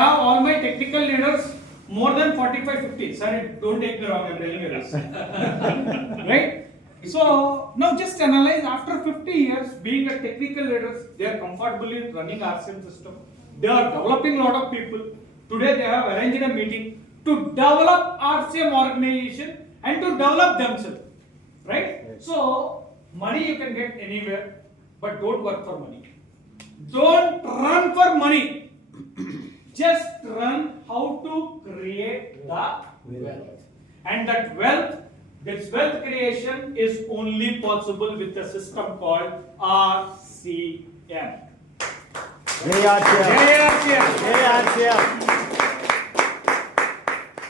have all my technical leaders more than 45-50. Sorry, don't take me wrong, I'm telling you this. Right? So now just analyze after 50 years being a technical leaders, they are comfortably running RCM system. They are developing a lot of people. Today they have arranged a meeting to develop RCM organization and to develop themselves. Right? Yes. So money you can get anywhere, but don't work for money. Don't run for money. Just run how to create the wealth. And that wealth, this wealth creation is only possible with a system called RCM. Jai RCM. Jai RCM. Jai RCM.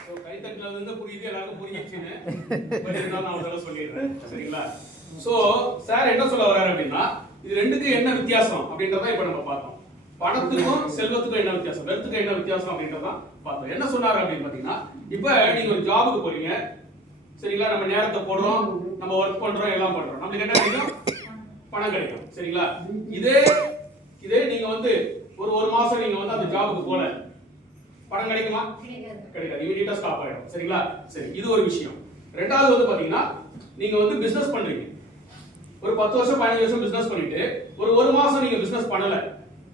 So கைத்தட்டல வந்து புரியுது எல்லாருக்கும் புரிஞ்சிச்சுன்னு but இருந்தாலும் நான் ஒரு சொல்லிடுறேன் சரிங்களா. So sir என்ன சொல்ல வராரு அப்படின்னா இது ரெண்டுக்கும் என்ன வித்தியாசம் அப்படின்றத இப்ப நம்ம பார்த்தோம். பணத்துக்கும் செல்வத்துக்கும் என்ன வித்தியாசம், வெல்த்துக்கும் என்ன வித்தியாசம் அப்படின்றத பார்த்தோம். என்ன சொன்னாரு அப்படின்னு பாத்தீங்கன்னா இப்ப நீங்க ஒரு ஜாபுக்கு போறீங்க சரிங்களா, நம்ம நேரத்தை போடுறோம், நம்ம ஒர்க் பண்றோம், எல்லாம் பண்றோம், நமக்கு என்ன கிடைக்கும், பணம் கிடைக்கும் சரிங்களா. இதே நீங்க வந்து ஒரு மாசம் நீங்க வந்து அந்த ஜாபுக்கு போல பணம் கிடைக்குமா, கிடைக்காது, இமிடியேட்டா ஸ்டாப் ஆயிடும் சரிங்களா. சரி, இது ஒரு விஷயம். ரெண்டாவது வந்து பாத்தீங்கன்னா நீங்க வந்து பிசினஸ் பண்றீங்க, ஒரு 10 வருஷம் 15 வருஷம் பிசினஸ் பண்ணிட்டு ஒரு மாசம் நீங்க பிசினஸ் பண்ணல,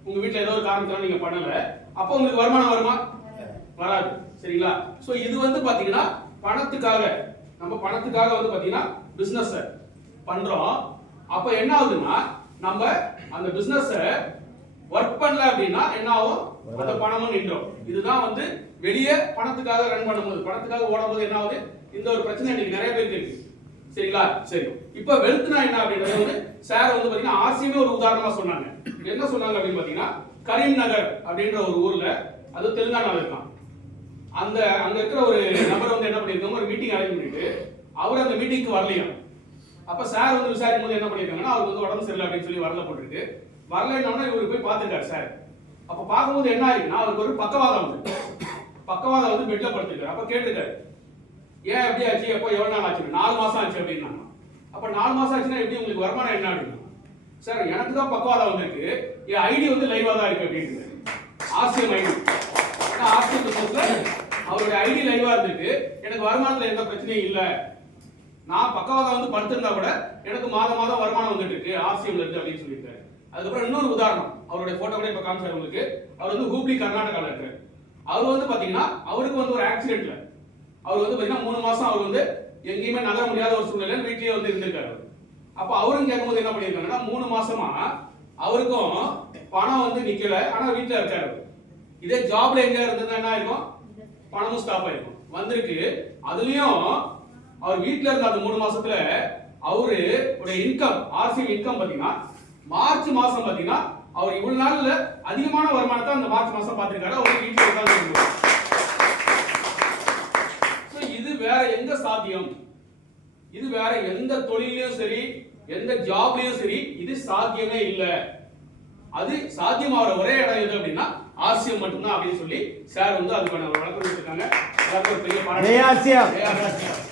உங்க வீட்ல ஏதோ ஒரு காரணத்தால நீங்க பண்ணல, அப்ப உங்களுக்கு வருமானம் வருமா, வராது சரிங்களா. சோ இது வந்து பாத்தீங்கன்னா பணத்துக்காக, நம்ம பணத்துக்காக வந்து பாத்தீங்கன்னா பிசினஸ் பண்றோம். அப்ப என்ன ஆகுதுன்னா நம்ம அந்த பிசினஸ் ஒர்க் பண்ணல அப்படின்னா என்ன ஆகும், அந்த பணமும் நின்றோம். இதுதான் வந்து வெளியே பணத்துக்காக ரன் பண்ணும்போது, பணத்துக்காக ஓடும்போது என்ன ஆகுது, இந்த ஒரு பிரச்சனை இன்னைக்கு நிறைய பேருக்கு இருக்கு சரிங்களா. சரி, இப்ப வெல்த்னா என்ன அப்படின்றது வந்து சார் வந்து பாத்தீங்கன்னா ஆர்சிஎம் ஒரு உதாரணமா சொன்னாங்க. என்ன சொன்னாங்க அப்படின்னு பாத்தீங்கன்னா கரீம் நகர் அப்படின்ற ஒரு ஊர்ல, அது தெலுங்கானால இருக்கான், அங்க இருக்கிற ஒரு நபர் வந்து என்ன பண்ணிருக்காங்க, ஒரு மீட்டிங் அரேஞ்ச் பண்ணிட்டு அவர் அந்த மீட்டிங்க்கு வரலையா. அப்ப சார் வந்து விசாரிக்கும் போது என்ன பண்ணிருக்காங்கன்னா அவருக்கு வந்து உடம்பு சரியில்லை அப்படின்னு சொல்லி வரல போட்டுருக்கு. வரலைன்னா இவரு போய் பார்த்துருக்காரு சார். அப்ப பார்க்கும்போது என்ன ஆயிருக்குன்னா அவருக்கு ஒரு பக்கவாதம் வந்து பெட்ல படுத்துருக்காரு. அப்ப கேட்டிருக்காரு ஏன் எப்படி ஆச்சு, எப்போ எவ்வளவு நாள் ஆச்சு, 4 மாசம் ஆச்சு அப்படின்னாங்க. அப்ப 4 மாசம் ஆச்சுன்னா எப்படி உங்களுக்கு வருமானம் என்ன அப்படின்னா, சார் எனக்கு தான் பக்கவாதம் வந்திருக்கு, என் ஐடி வந்து லைவா தான் இருக்கு அப்படின்னு ஆர்சிஎம் ஐடி, ஆர்சிஎம் பிசினஸ்ல அவருடைய ஐடி லைவா இருந்திருக்கு, எனக்கு வருமானத்துல எந்த பிரச்சனையும் இல்ல, நான் பக்கவாதம் வந்து படுத்திருந்தா கூட எனக்கு மாதம் வருமானம் வந்துட்டு இருக்கு ஆர்சிஎம்ல இருக்கு அப்படின்னு சொல்லியிருக்காரு. அதுக்கப்புறம் இன்னொரு உதாரணம், அவருடைய போட்டோ கூட இப்ப காமிச்சாரு உங்களுக்கு. அவர் வந்து ஹூப்ளி கர்நாடகால இருக்காரு. அவர் வந்து பாத்தீங்கன்னா அவருக்கு வந்து ஒரு ஆக்சிடென்ட்ல அவர் வந்து பாத்தீங்கன்னா 3 மாசம் அவர் வந்து எங்கேயுமே நகர முடியாத ஒரு சூழ்நிலையில வீட்லயே வந்து இருந்திருக்காரு. அப்ப அவரும் கேட்கும்போது என்ன பண்ணிருக்காங்கன்னா 3 மாசமா அவருக்கும் பணம் வந்து நிக்கல, ஆனா வீட்டுல இருக்காரு. இதே ஜாப்ல எங்க இருந்ததுன்னா என்ன ஆயிருக்கும், பணமும் ஸ்டாப் ஆயிருக்கும். வந்திருக்கு, அதுலயும் அவர் வீட்டுல இருந்த அந்த 3 மாசத்துல அவரு இன்கம் ஆர்சிஎம் இன்கம் பாத்தீங்கன்னா மார்ச் மாசம் பாத்தீங்கன்னா அவர் இவ்வளவு நாள்ல அதிகமான வருமானத்தை அந்த மார்ச் மாசம் பாத்திருக்காரு. அவர் வீட்டுல உட்கார்ந்து இது வேற எங்க சாத்தியம், இது வேற எந்த தொழிலையும் சரி எந்த ஜாப்லயும் சரி இது சாத்தியமே இல்ல. அது சாத்தியமாகிற ஒரே இடம் எது அப்படின்னா ஆர்சிஎம் மட்டும்தான் அப்படின்னு சொல்லி சார் வந்து அதுக்கான விளக்கம் கொடுத்திருக்காங்க. எல்லாருக்கும் பெரிய பாராட்டு.